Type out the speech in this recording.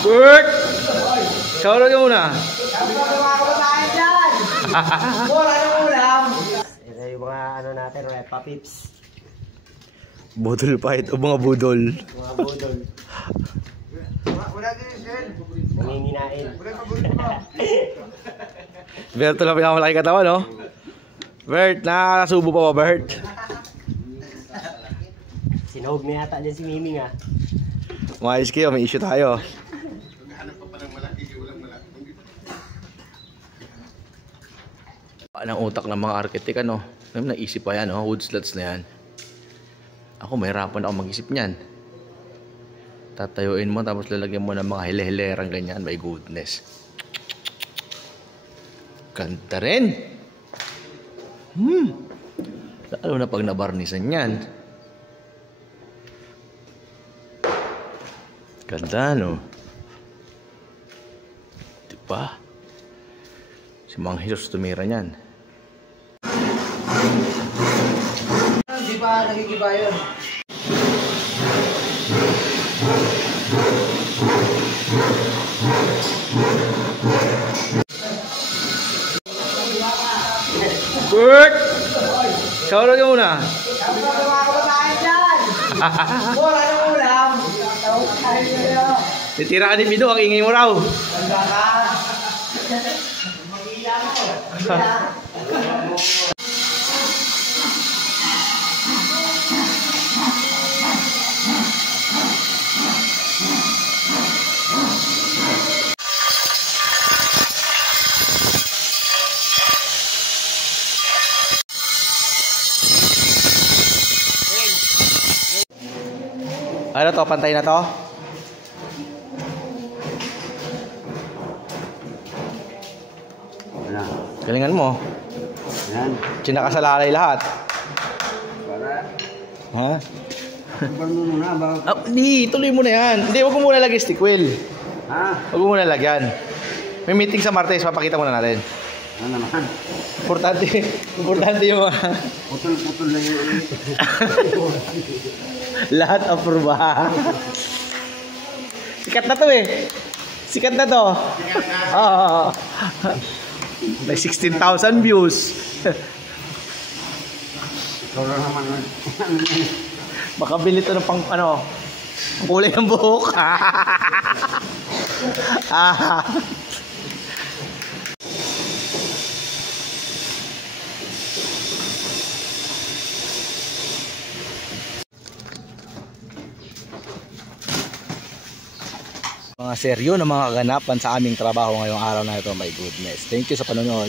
Bert! Shoutout ka muna. Ito yung mga ano natin, mga papips. Budol pa ito, mga budol. Mga budol. Nanginginain. Bert, ito lang pinakamalaki katawan, no? Bert, nakakasubo pa ba, Bert? Sinahog na yata dyan si Miming, ah. Maayos kayo, may issue tayo. Ang utak ng mga arkitek, ano? Naisip pa yan, no? Wood slats na yan. Ako, mahirapan ako mag-isip niyan. Tatayuin mo, tapos lalagyan mo ng mga hile-hilerang ganyan. My goodness. Ganda rin. Lalo na pag nabarnisan yan. Ganda, no? Diba? Si Mang Jesus tumira niyan. Hindi pa nagigiba yun. Bert! Shoutout ka muna. Titira ka ni Pido, ang ingay mo raw. Ano to? Pantay na to? Wala. Galingan mo. Yan. Sinakasalalay lahat. Para. Ha? Paano na ba? Hindi, tuloy mo na yan. Hindi, wag mo muna lagyan stick wheel. Ha? Wag mo muna lagyan. May meeting sa Martes, papakita muna natin. Ano naman? Importante yung Putol-putol na yun. lahat approve. Sikat na to eh. Sikat na to. Oo. May 16,000 views. Ikaw na naman. Makabili to ng pang ano, kulay ng buhok. Mga seryo na mga kaganapan sa aming trabaho ngayong araw na ito. My goodness. Thank you sa panonood.